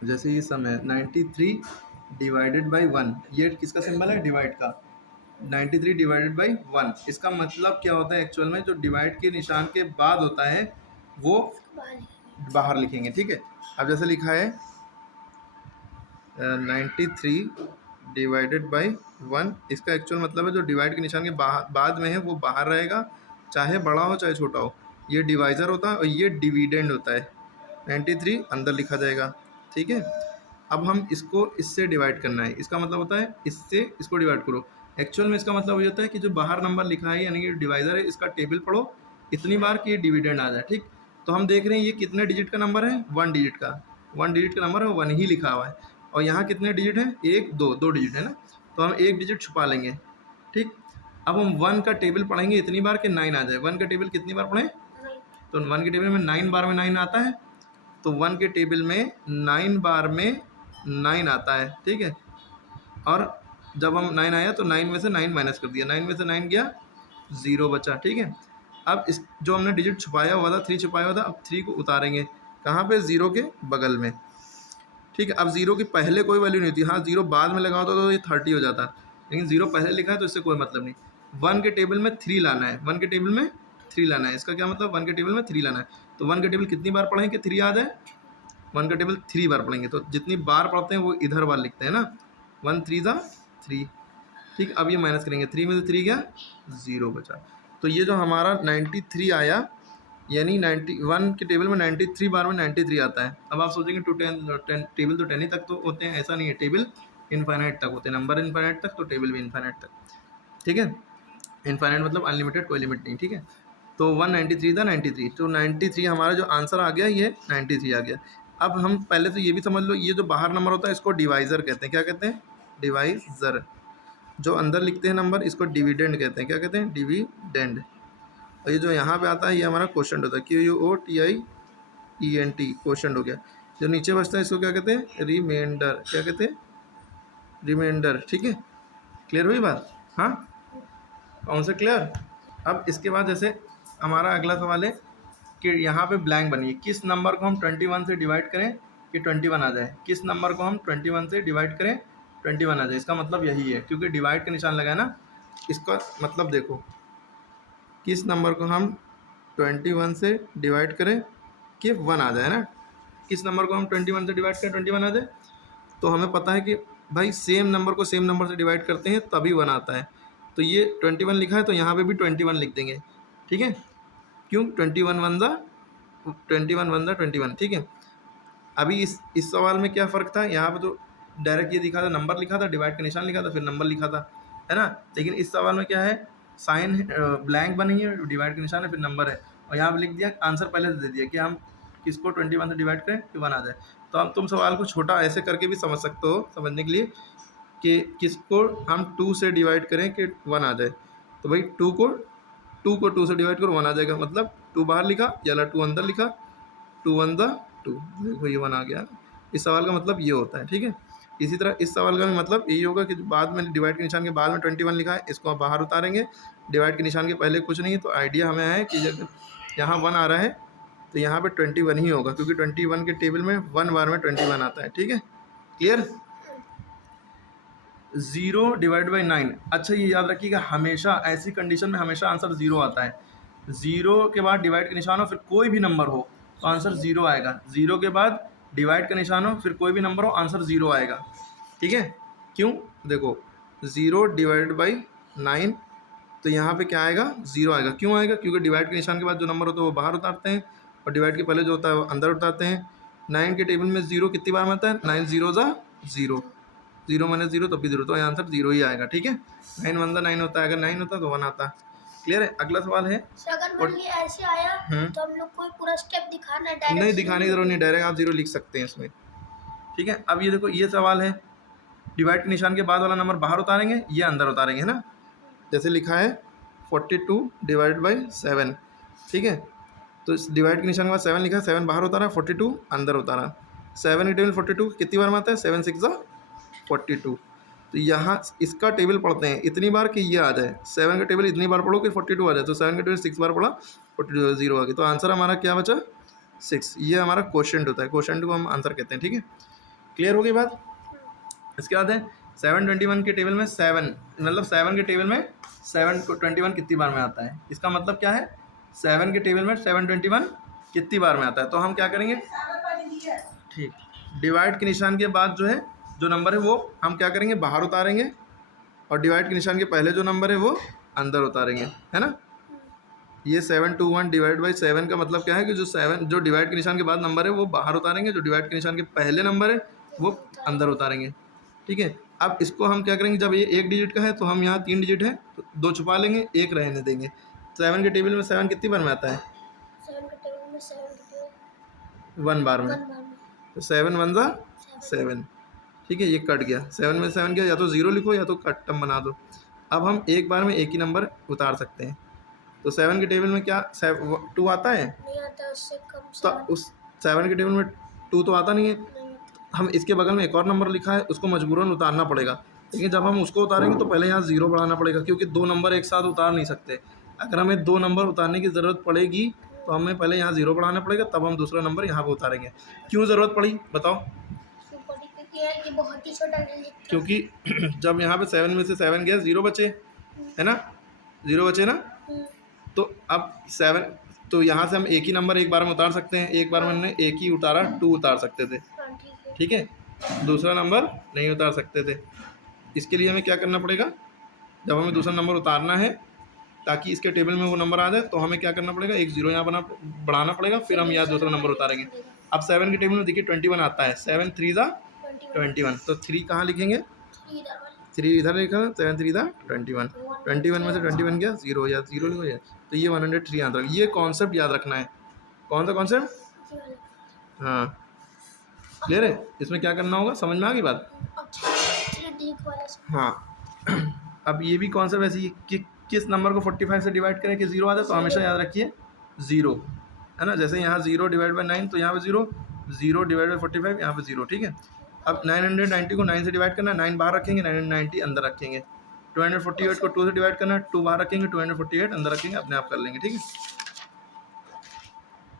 जैसे ये सम है 93 डिवाइडेड बाई 1, ये किसका सिंबल है? डिवाइड का। 93 डिवाइडेड बाई 1, इसका मतलब क्या होता है एक्चुअल में? जो डिवाइड के निशान के बाद होता है वो बाहर लिखेंगे, ठीक है। अब जैसे लिखा है 93 डिवाइडेड बाई 1, इसका एक्चुअल मतलब है जो डिवाइड के निशान के बाद में है वो बाहर रहेगा, चाहे बड़ा हो चाहे छोटा हो। ये डिवाइज़र होता है और ये डिविडेंड होता है। 93 अंदर लिखा जाएगा, ठीक है। अब हम इसको इससे डिवाइड करना है, इसका मतलब होता है इससे इसको डिवाइड करो। एक्चुअल में इसका मतलब ये होता है कि जो बाहर नंबर लिखा है यानी कि डिवाइज़र है, इसका टेबल पढ़ो इतनी बार कि ये डिविडेंड आ जाए, ठीक। तो हम देख रहे हैं ये कितने डिजिट का नंबर है? 1 डिजिट का। 1 डिजिट का नंबर है, 1 ही लिखा हुआ है। और यहाँ कितने डिजिट हैं? 1 2 2 डिजिट है ना, तो हम 1 डिजिट छुपा लेंगे, ठीक। अब हम 1 का टेबल पढ़ेंगे इतनी बार कि 9 आ जाए। 1 का टेबल कितनी बार पढ़ें? तो 1 के टेबल में 9 बार में 9 आता है, तो 1 के टेबल में 9 बार में 9 आता है, ठीक है। और जब हम 9 आया तो 9 में से 9 माइनस कर दिया, 9 में से 9 गया 0 बचा, ठीक है। अब इस जो हमने डिजिट छुपाया हुआ था, 3 छुपाया हुआ था, अब 3 को उतारेंगे कहाँ पे? 0 के बगल में, ठीक है। अब 0 के पहले कोई वैल्यू नहीं होती, हाँ 0 बाद में लगा होता तो ये 30 हो जाता, लेकिन 0 पहले लिखा है तो इससे कोई मतलब नहीं। 1 के टेबल में 3 लाना है, 1 के टेबल में 3 लाना है, इसका क्या मतलब? 1 के टेबल में 3 लाना है। तो 1 के टेबल कितनी बार पढ़ें कि 3 आ जाए? 1 का टेबल 3 बार पढ़ेंगे, तो जितनी बार पढ़ते हैं वो इधर बार लिखते हैं ना, 1 3 ज़ा 3, ठीक। अब ये माइनस करेंगे, 3 में से 3 गया 0 बचा। तो ये जो हमारा 93 आया, यानी 91 के टेबल में 93 बार में 93 आता है। अब आप सोचेंगे टू 10 टेबल तो 10 ही तक तो होते हैं, ऐसा नहीं है, टेबल इनफाइनाइट तक होते हैं, नंबर इनफाइनाइट तक तो टेबल भी इनफाइनाइट तक, ठीक है। इनफाइनाइट मतलब अनलिमिटेड, कोई लिमिट नहीं, ठीक है। तो 193 था 93, तो 93 हमारा जो आंसर आ गया ये 93 आ गया। अब हम पहले तो ये भी समझ लो, ये जो बाहर नंबर होता है इसको डिवाइज़र कहते हैं। क्या कहते हैं? डिवाइज़र। जो अंदर लिखते हैं नंबर इसको डिविडेंड कहते हैं। क्या कहते हैं? डिविडेंड। और ये जो यहाँ पे आता है ये हमारा क्वोशंट होता है, QUOTIENT, क्वोशंट हो गया। जो नीचे बचता है इसको क्या कहते हैं? रिमाइंडर। क्या कहते हैं? रिमाइंडर, ठीक है। क्लियर हुई बात? हाँ, कौन सा क्लियर? अब इसके बाद जैसे हमारा अगला सवाल है कि यहाँ पे ब्लैंक बनिए, किस नंबर को हम 21 से डिवाइड करें कि 21 आ जाए? किस नंबर को हम 21 से डिवाइड करें 21 आ जाए? इसका मतलब यही है, क्योंकि डिवाइड का निशान लगा है ना, इसका मतलब देखो, किस नंबर को हम 21 से डिवाइड करें कि 1 आ जाए ना। किस नंबर को हम 21 से डिवाइड करें 21 आ जाए? तो हमें पता है कि भाई सेम नंबर को सेम नंबर से डिवाइड करते हैं तभी 1 आता है। तो ये 21 लिखा है तो यहाँ पे भी 21 लिख देंगे, ठीक है। क्यों? 21 ठीक है। अभी इस सवाल में क्या फ़र्क था? यहाँ पे तो डायरेक्ट ये दिखा था, नंबर लिखा था, डिवाइड का निशान लिखा था, फिर नंबर लिखा था, है ना। लेकिन इस सवाल में क्या है? साइन ब्लैंक बनी है, डिवाइड का निशान है, फिर नंबर है, और यहाँ पे लिख दिया, आंसर पहले से दे दिया कि हम किसको 21 से डिवाइड करें कि 1 आ जाए। तो अब तुम सवाल को छोटा ऐसे करके भी समझ सकते हो, समझने के लिए, कि किसको हम 2 से डिवाइड करें कि 1 आ जाए। तो भाई 2 से डिवाइड करो 1 आ जाएगा, मतलब 2 बाहर लिखा या 2 अंदर लिखा, 2 1 द 2, देखो ये 1 आ गया। इस सवाल का मतलब ये होता है, ठीक है। इसी तरह इस सवाल का भी मतलब यही होगा कि बाद में डिवाइड के निशान के बाद में 21 लिखा है, इसको आप बाहर उतारेंगे, डिवाइड के निशान के पहले कुछ नहीं है, तो आइडिया हमें है कि जब यहाँ 1 आ रहा है तो यहाँ पे 21 ही होगा, क्योंकि 21 के टेबल में 1 बार में 21 आता है, ठीक है। क्लियर? 0 डिवाइड बाई 9, अच्छा ये याद रखिएगा, हमेशा ऐसी कंडीशन में हमेशा आंसर 0 आता है। 0 के बाद डिवाइड का निशान हो फिर कोई भी नंबर हो तो आंसर 0 आएगा। 0 के बाद डिवाइड का निशान हो फिर कोई भी नंबर हो, आंसर 0 आएगा, ठीक है। क्यों? देखो 0 डिवाइड बाई 9, तो यहाँ पे क्या आएगा? 0 आएगा। क्यों आएगा? क्योंकि डिवाइड के निशान के बाद जो नंबर होता है वो बाहर उतारते हैं, और डिवाइड के पहले जो होता है वो अंदर उतारते हैं। 9 के टेबल में 0 कितनी बार में आता है? 9 0 ज़ा 0, 0 माइनस 0 तब भी 0, तो आंसर 0 ही आएगा, ठीक है। 9 1 9 होता है, अगर 9 होता तो 1 आता। क्लियर है? अगला सवाल है, अगर मान लिया ऐसे आया तो हम लोग को पूरा स्टेप दिखाना है? नहीं दिखाने की जरूरत नहीं, डायरेक्ट आप 0 लिख सकते हैं इसमें, ठीक है। अब ये देखो, ये सवाल है, डिवाइड के निशान के बाद वाला नंबर बाहर उतारेंगे, ये अंदर उतारेंगे, है ना। जैसे लिखा है 42 डिवाइड बाई 7, ठीक है। तो इस डिवाइड के निशान के बाद 7 लिखा है, 7 बाहर उतारा, 42 अंदर उतारा। 7 के टेबल 42 कितनी बार में आता है? 7 6 ज़ा 42। तो यहाँ इसका टेबल पढ़ते हैं इतनी बार कि ये आ जाए। 7 का टेबल इतनी बार पढ़ो कि 42 आ जाए, तो 7 का टेबल 6 बार पढ़ा, 42 0 आ गया, तो आंसर हमारा क्या बचा? 6। ये हमारा क्वोशंट होता है, क्वोशंट को हम आंसर कहते हैं, ठीक है। क्लियर हो गई बात। इसके बाद है 721 के टेबल में 7, मतलब 7 के टेबल में 721 कितनी बार में आता है, इसका मतलब क्या है 7 के टेबल में 721 कितनी बार में आता है। तो हम क्या करेंगे, ठीक, डिवाइड के निशान के बाद जो है जो नंबर है वो हम क्या करेंगे बाहर उतारेंगे, और डिवाइड के निशान के पहले जो नंबर है वो अंदर उतारेंगे, है ना। ये 721 डिवाइड बाई 7 का मतलब क्या है कि जो डिवाइड के निशान के बाद नंबर है वो बाहर उतारेंगे, जो डिवाइड के निशान के पहले नंबर है वो अंदर उतारेंगे, ठीक है। अब इसको हम क्या करेंगे, जब ये एक डिजिट का है तो हम यहाँ 3 डिजिट है तो 2 छुपा लेंगे, 1 रहने देंगे। 7 के टेबल में 7 कितनी बार में आता है, 7 के टेबल में 7 1 बार में, 1 बार में तो 7 1 जा 7, ठीक है। ये कट गया, 7 में 7 गया, या तो 0 लिखो या तो कट टर्म बना दो। अब हम एक बार में एक ही नंबर उतार सकते हैं, तो 7 के टेबल में क्या 2 आता है, नहीं आता, उससे कम तो 7 उस 7 के टेबल में 2 तो आता नहीं है, नहीं आता। हम इसके बगल में एक और नंबर लिखा है उसको मजबूरन उतारना पड़ेगा, लेकिन जब हम उसको उतारेंगे तो पहले यहाँ 0 बढ़ाना पड़ेगा, क्योंकि 2 नंबर एक साथ उतार नहीं सकते। अगर हमें 2 नंबर उतारने की ज़रूरत पड़ेगी तो हमें पहले यहाँ 0 बढ़ाना पड़ेगा, तब हम दूसरा नंबर यहाँ पर उतारेंगे। क्यों ज़रूरत पड़ी बताओ, क्योंकि यार ये बहुत ही छोटा डिजिट था। क्योंकि जब यहाँ पे 7 में से 7 गया 0 बचे, है ना, 0 बचे ना, तो अब 7, तो यहाँ से हम एक ही नंबर एक बार में उतार सकते हैं, एक बार में हमने एक ही उतारा 2 उतार सकते थे, हाँ, ठीक है। ठीक है, दूसरा नंबर नहीं उतार सकते थे। इसके लिए हमें क्या करना पड़ेगा, जब हमें दूसरा नंबर उतारना है ताकि इसके टेबल में वो नंबर आ जाए, तो हमें क्या करना पड़ेगा, एक 0 यहाँ बढ़ाना पड़ेगा, फिर हम यहाँ दूसरा नंबर उतारेंगे। अब 7 के टेबल में देखिए 21 आता है, 7 3 जा 21, तो 3 कहाँ लिखेंगे, 3 इधर लिखा, 7 3 जा 21, 21 में से 21 गया 0, या 0 लिखो या, तो ये 103 याद रख, ये कॉन्सेप्ट याद रखना है। कौन सा कॉन्सेप्ट, हाँ क्लियर है, इसमें क्या करना होगा, समझ में आ गई बात। हाँ अब ये भी कॉन्सेप्ट ऐसी है कि किस नंबर को 45 से डिवाइड करें कि 0 आ जाए, तो हमेशा याद रखिए 0, है ना। जैसे यहाँ 0 डिवाइड बाई 9 तो यहाँ पे 0, 0 डिवाइड बाई 45 यहाँ पे 0, ठीक है। अब 990 को 9 से डिवाइड करना है, 9 बाहर रखेंगे, 990 अंदर रखेंगे। 248 को 2 से डिवाइड करना है, 2 बाहर रखेंगे, 248 अंदर रखेंगे, अपने आप कर लेंगे, ठीक है।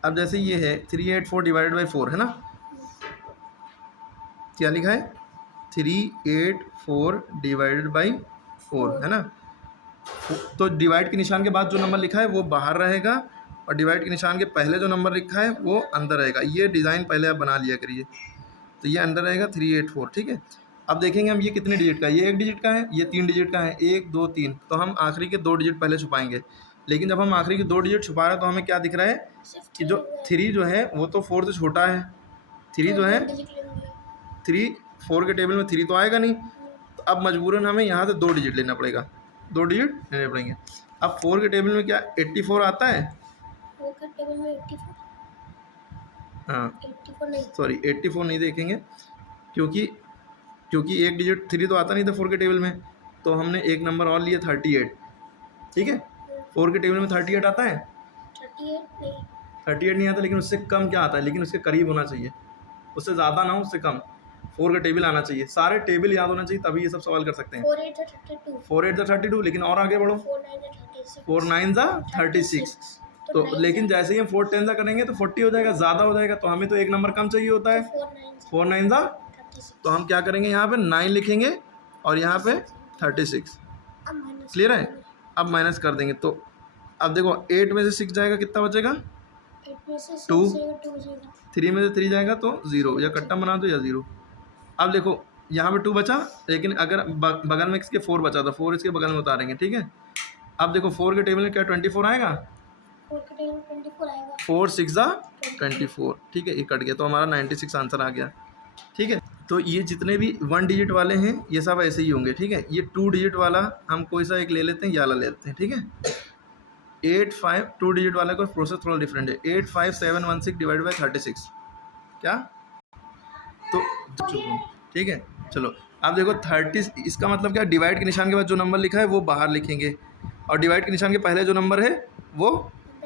अब जैसे ये है 384 डिवाइड बाई 4, है ना, क्या लिखा है 384 डिवाइडेड बाई 4, है ना। तो डिवाइड के निशान के बाद जो नंबर लिखा है वो बाहर रहेगा, और डिवाइड के निशान के पहले जो नंबर लिखा है वो अंदर रहेगा। ये डिज़ाइन पहले आप बना लिया करिए, तो ये अंदर रहेगा 384, ठीक है। अब देखेंगे हम ये कितने डिजिट का है, ये 1 डिजिट का है, ये 3 डिजिट का है, 1 2 3, तो हम आखिरी के 2 डिजिट पहले छुपाएंगे। लेकिन जब हम आखिरी के 2 डिजिट छुपा रहे हैं तो हमें क्या दिख रहा है कि जो 3 जो है वो तो 4 से छोटा है, 3 जो है 3 4 के टेबल में 3 तो आएगा नहीं, तो अब मजबूरन हमें यहाँ से 2 डिजिट लेना पड़ेगा, 2 डिजिट लेने पड़ेंगे। अब 4 के टेबल में क्या 84 आता है, 4 के टेबल में 84, हाँ 84 नहीं, सॉरी 84 नहीं देखेंगे, क्योंकि एक डिजिट 3 तो आता नहीं था 4 के टेबल में, तो हमने एक नंबर और लिया 38, ठीक है। 4 के टेबल में 38 आता है, 38 नहीं, 38 नहीं आता, लेकिन उससे कम क्या आता है, लेकिन उसके करीब होना चाहिए, उससे ज़्यादा ना हो, उससे कम 4 का टेबल आना चाहिए, सारे टेबल याद होना चाहिए, तभी ये सब सवाल कर सकते हैं। 4 8 32, 4 8 32, लेकिन और आगे बढ़ो, 4 9 36, 4 9 36, तो लेकिन जैसे ही हम 4 10 करेंगे तो 40 हो जाएगा, ज़्यादा हो जाएगा, तो हमें तो एक नंबर कम चाहिए होता है, 4 9 36, तो हम क्या करेंगे, यहाँ पे 9 लिखेंगे और यहाँ पे 36, क्लियर है। अब माइनस कर देंगे, तो अब देखो 8 में से 6 जाएगा, कितना बचेगा 8 में से 2, 2 3 में से 3 जाएगा तो 0, या कट्टा बना दो या 0। अब देखो यहाँ पे 2 बचा, लेकिन अगर बगल में इसके 4 बचा था, 4 इसके बगल में उतारेंगे, ठीक है। अब देखो 4 के टेबल में क्या 24 आएगा, 4 के टेबल में 24 आएगा, 4 6 जा 24, ठीक है, ये कट गया, तो हमारा 96 आंसर आ गया, ठीक है। तो ये जितने भी 1 डिजिट वाले हैं ये सब ऐसे ही होंगे, ठीक है। ये 2 डिजिट वाला हम कोई सा एक ले लेते हैं, ये वाला ले लेते हैं, ठीक है। 8 5 2 डिजिट वाले का प्रोसेस थोड़ा डिफरेंट है, 8 5 7 1 6 डिवाइड बाई 36, क्या, तो ठीक है। चलो अब देखो 30, इसका मतलब क्या, डिवाइड के निशान के बाद जो नंबर लिखा है वो बाहर लिखेंगे, और डिवाइड के निशान के पहले जो नंबर है वो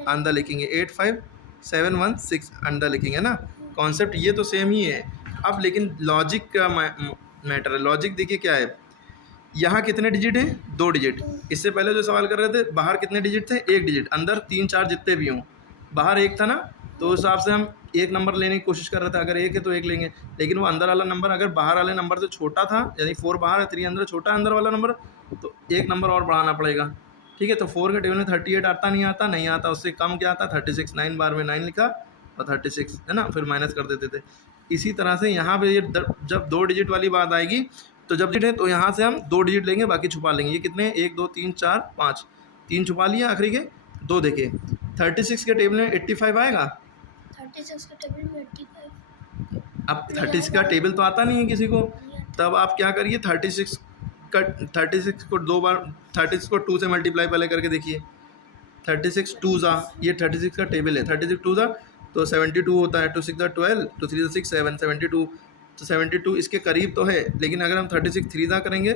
अंदर लिखेंगे, 8 5 7 1 6 अंदर लिखेंगे ना। कॉन्सेप्ट ये तो सेम ही है, अब लेकिन लॉजिक का मैटर है। लॉजिक देखिए क्या है, यहाँ कितने डिजिट हैं 2 डिजिट, इससे पहले जो सवाल कर रहे थे बाहर कितने डिजिट थे 1 डिजिट, अंदर 3 4 जितने भी हों, बाहर 1 था ना, तो उस हिसाब से हम एक नंबर लेने की कोशिश कर रहा था, अगर एक है तो एक लेंगे, लेकिन वो अंदर वाला नंबर अगर बाहर वाले नंबर से छोटा था, यानी 4 बाहर है 3 अंदर, छोटा अंदर वाला नंबर, तो एक नंबर और बढ़ाना पड़ेगा। ठीक है, तो 4 के टेबल में 38 आता नहीं आता, नहीं आता, उससे कम क्या आता 36, 9 बार में 9 लिखा और 36 है ना, फिर माइनस कर देते थे। इसी तरह से यहाँ पे ये जब 2 डिजिट वाली बात आएगी तो जब डिजिट है तो यहाँ से हम 2 डिजिट लेंगे, बाकी छुपा लेंगे। ये कितने, 1 2 3 4 5, 3 छुपा लिया, आखिरी के 2 देखे। 36 के टेबल में 85 आएगा। 36 के टेबल में 85 अब 36 का टेबल तो आता नहीं है किसी को, तब आप क्या करिए 36 को 2 बार 36 को 2 से मल्टीप्लाई पहले करके देखिए। 36 2 ज़ा, ये 36 का टेबल है, 36 2 ज़ा तो 72 होता है, 2 6 ज़ा 12, 2 3 ज़ा 6 7, 72, तो 72 इसके करीब तो है, लेकिन अगर हम 36 3 ज़ा करेंगे,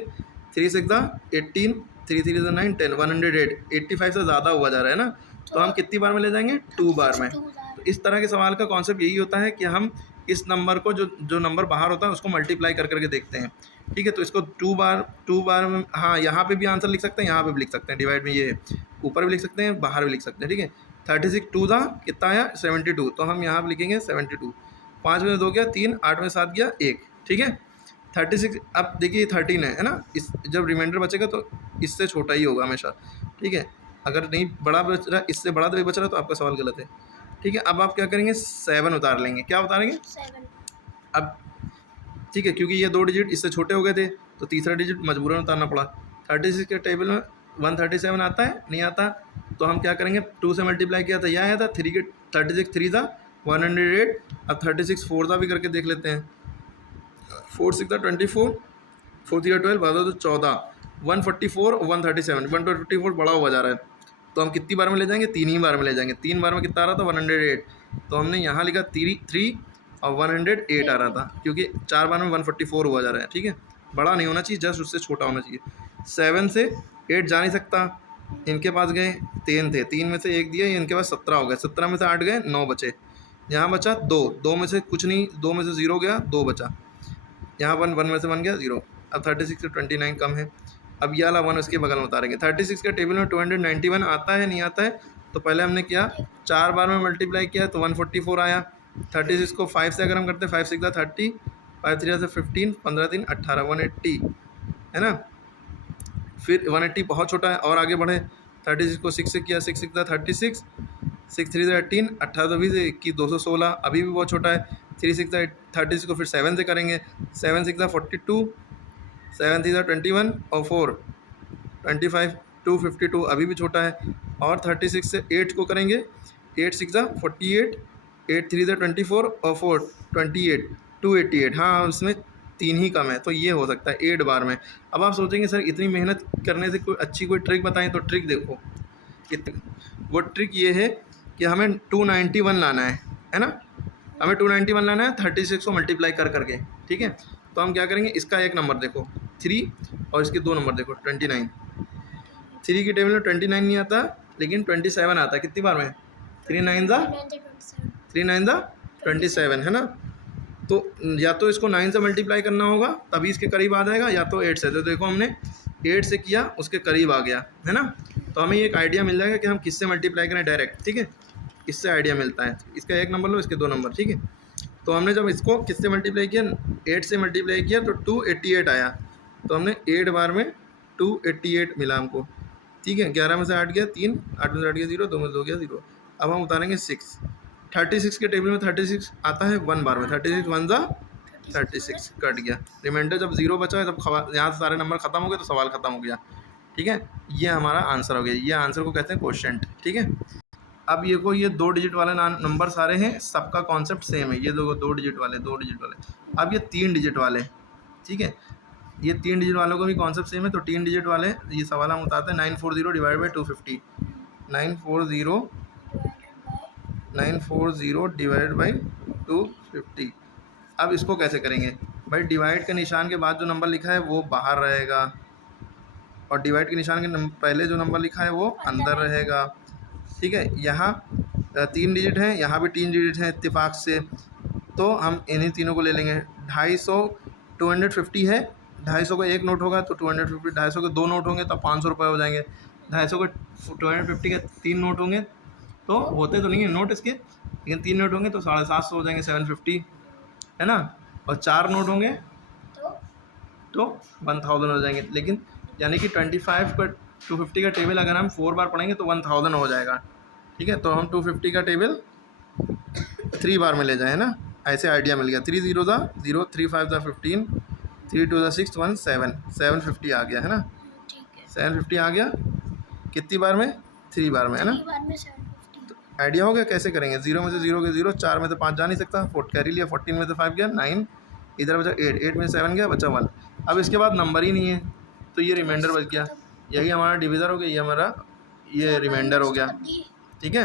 3 6 ज़ा 18, 3 3 ज़ा 9 10, 108, 85 से ज़्यादा हुआ जा रहा है ना, तो हम कितनी बार में ले जाएंगे, 2 बार में। तो इस तरह के सवाल का कॉन्सेप्ट यही होता है कि हम इस नंबर को जो नंबर बाहर होता है उसको मल्टीप्लाई कर करके देखते हैं। ठीक है, तो इसको 2 बार में, हाँ यहाँ पे भी आंसर लिख सकते हैं, यहाँ पे भी लिख सकते हैं, डिवाइड में ये ऊपर भी लिख सकते हैं, बाहर भी लिख सकते हैं। ठीक है, 36 2 ज़ा कितना आया 72, तो हम यहाँ पे लिखेंगे 72, 5 में 2 गया 3, 8 में 7 गया 1। ठीक है, 36, अब देखिए 13 है ना, इस जब रिमाइंडर बचेगा तो इससे छोटा ही होगा हमेशा। ठीक है, अगर नहीं बड़ा बच रहा, इससे बड़ा तो बच रहा तो आपका सवाल गलत है। ठीक है, अब आप क्या करेंगे 7 उतार लेंगे, क्या उतारेंगे 7। अब। ठीक है, क्योंकि ये 2 डिजिट इससे छोटे हो गए थे तो तीसरा डिजिट मजबूरन उतारना पड़ा। 36 के टेबल में 137 आता है, नहीं आता, तो हम क्या करेंगे 2 से मल्टीप्लाई किया था, यह आया था 3 के 36 3 था 108। अब 36 4 था भी करके देख लेते हैं, 4 6 था 24, 4 3 12, बारह तो 14, 144 137, 154 बड़ा हुआ जा रहा है, तो हम कितनी बार में ले जाएंगे, 3 ही बार में ले जाएंगे। 3 बार में कितना आ रहा था 108, तो हमने यहाँ लिखा 3 और 108 आ रहा था, क्योंकि 4 बार में 144 हुआ जा रहा है। ठीक है, बड़ा नहीं होना चाहिए, जस्ट उससे छोटा होना चाहिए। 7 से 8 जा नहीं सकता, इनके पास गए 10 थे, 3 में से 1 दिया, इनके पास 17 हो गए, 17 में से 8 गए 9 बचे, यहाँ बचा 2 में से कुछ नहीं, 2 में से 0 गया 2 बचा, यहाँ 1 में से 1 गया 0। अब 36 से 29 कम है, अब ये वाला 1 उसके बगल में उतारेंगे। 36 के टेबल में 291 आता है, नहीं आता है, तो पहले हमने किया 4 बार में मल्टीप्लाई किया तो 144 आया। 36 को 5 से अगर हम करते हैं, 5 6 30, 5 3 से 15, 15 3 18, 180 है ना। फिर 180 बहुत छोटा है, और आगे बढ़े 36 को 6 से किया, 6 6 36, 6 3 से 18, 18 तो 20 21 216, अभी भी बहुत छोटा है। 3 6 36 को फिर 7 से करेंगे, 7 6 42, 7 3 21 और 4 25 252, अभी भी छोटा है। और 36 से 8 को करेंगे, 8 6 48, 8 3 24 और 4 28 288, हाँ उसमें 3 ही कम है, तो ये हो सकता है 8 बार में। अब आप सोचेंगे सर इतनी मेहनत करने से कोई अच्छी कोई ट्रिक बताएं, तो ट्रिक देखो, वो ट्रिक ये है कि हमें 291 लाना है ना, हमें 291 लाना है 36 को मल्टीप्लाई कर करके। ठीक है, तो हम क्या करेंगे, इसका एक नंबर देखो 3 और इसके 2 नंबर देखो 29। 3 की टेबल में 29 नहीं आता, लेकिन 27 आता है, कितनी बार में 3 9 ज़ा 27 है ना। तो या तो इसको 9 से मल्टीप्लाई करना होगा तभी इसके करीब आ जाएगा, या तो 8 से। तो देखो हमने 8 से किया, उसके करीब आ गया है ना, तो हमें एक आइडिया मिल जाएगा कि हम किससे मल्टीप्लाई करें डायरेक्ट। ठीक है, इससे आइडिया मिलता है, इसका एक नंबर लो, इसके 2 नंबर। ठीक है, तो हमने जब इसको किससे मल्टीप्लाई किया, 8 से मल्टीप्लाई किया तो 288 आया, तो हमने 8 बार में 288 मिला हमको। ठीक है, 11 में से 8 गया 3, 8 में से 8 गया 0, 2 में से 2 गया 0। अब हम उतारेंगे 6। 36 के टेबल में 36 आता है 1 बार में, 36 1 ज़ा 36 कट गया, रिमाइंडर जब 0 बचा है तब यहाँ से सारे नंबर खत्म हो गए, तो सवाल खत्म हो गया। ठीक है, ये हमारा आंसर हो गया, ये आंसर को कहते हैं क्वोशिएंट। ठीक है, अब ये 2 डिजिट वाले नंबर सारे हैं, सबका कॉन्सेप्ट सेम है। ये 2 डिजिट वाले, 2 डिजिट वाले। अब ये 3 डिजिट वाले, ठीक है, ये 3 डिजिट वालों का भी कॉन्सेप्ट सेम है। तो 3 डिजिट वाले ये सवाल हम बताते हैं, 940 डिवाइड बाई 250, 940 डिवाइड बाई 250। अब इसको कैसे करेंगे भाई, डिवाइड के निशान के बाद जो नंबर लिखा है वो बाहर रहेगा, और डिवाइड के निशान के पहले जो नंबर लिखा है वो अंदर रहेगा। ठीक है, यहाँ 3 डिजिट हैं, यहाँ भी 3 डिजिट हैं इत्तेफाक से, तो हम इन्हीं तीनों को ले लेंगे। 250 250 है, 250 का एक नोट होगा तो 250, 250 के 2 नोट होंगे तो 500 रुपये हो जाएंगे। 250 के 250 के 3 नोट होंगे तो होते तो नहीं है नोट इसके, लेकिन 3 नोट होंगे तो 750 हो जाएंगे, 750 है ना, और 4 नोट होंगे तो 1000 हो जाएंगे। लेकिन यानी कि 25 का 250 का टेबल अगर हम 4 बार पढ़ेंगे तो 1000 हो जाएगा। ठीक है, तो हम 250 का टेबल 3 बार में ले जाए, है ना, ऐसे आइडिया मिल गया। 3 0 था 0, 3 5 था 15, 3 2 था 6, 1 7, 750 आ गया, है ना, ठीक है। 750 आ गया कितनी बार में, 3 बार में, है ना। 3 बार में 750। आइडिया हो गया कैसे करेंगे। 0 में से 0 के 0, 4 में से 5 जा नहीं सकता, 4 कैरी लिया, 14 में से 5 गया 9, इधर बचा 8, 8 में से 7 गया, बचा 1। अब इसके बाद नंबर ही नहीं है तो ये रिमाइंडर बच गया, यही हमारा डिविज़र हो गया, ये हमारा ये रिमाइंडर हो गया। ठीक है,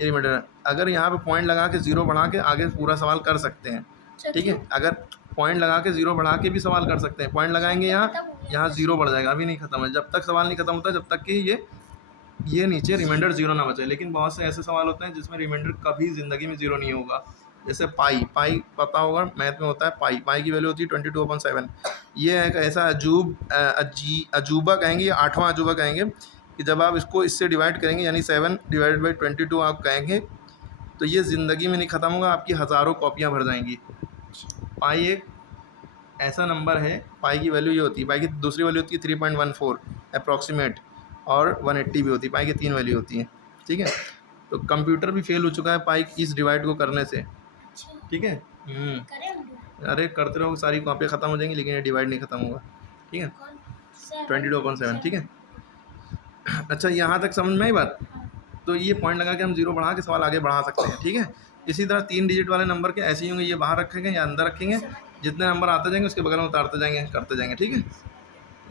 ये रिमाइंडर। अगर यहाँ पे पॉइंट लगा के 0 बढ़ा के आगे पूरा सवाल कर सकते हैं। ठीक है, अगर पॉइंट लगा के 0 बढ़ा के भी सवाल कर सकते हैं। पॉइंट लगाएंगे यहाँ 0 बढ़ जाएगा, अभी नहीं खत्म है, जब तक सवाल नहीं खत्म होता जब तक कि ये नीचे रिमाइंडर 0 ना बचे। लेकिन बहुत से ऐसे सवाल होते हैं जिसमें रिमाइंडर कभी ज़िंदगी में 0 नहीं होगा। जैसे पाई पता होगा, मैथ में होता है पाई की वैल्यू होती है 22/7। ये है एक ऐसा अजूबा कहेंगे, या 8वां अजूबा कहेंगे, कि जब आप इसको इससे डिवाइड करेंगे यानी 7 डिवाइडेड बाई 22 आप कहेंगे तो ये ज़िंदगी में नहीं ख़त्म होगा, आपकी हज़ारों कॉपियाँ भर जाएंगी। पाई एक ऐसा नंबर है, पाई की वैल्यू ये होती है, पाई की दूसरी वैल्यू होती है 3.14 अप्रॉक्सीमेट, और 180 भी होती है। पाई की 3 वैल्यू होती है। ठीक है, तो कंप्यूटर भी फेल हो चुका है पाई इस डिवाइड को करने से। ठीक है, अरे करते रहो, सारी कॉपियाँ ख़त्म हो जाएंगी लेकिन ये डिवाइड नहीं ख़त्म होगा। ठीक है, 22/7। ठीक है, अच्छा यहाँ तक समझ में आई बात। तो ये पॉइंट लगा के हम 0 बढ़ा के सवाल आगे बढ़ा सकते हैं। ठीक है, इसी तरह 3 डिजिट वाले नंबर के ऐसे ही होंगे, ये बाहर रखेंगे या अंदर रखेंगे, जितने नंबर आते जाएंगे उसके बगल में उतारते जाएंगे, करते जाएंगे। ठीक है।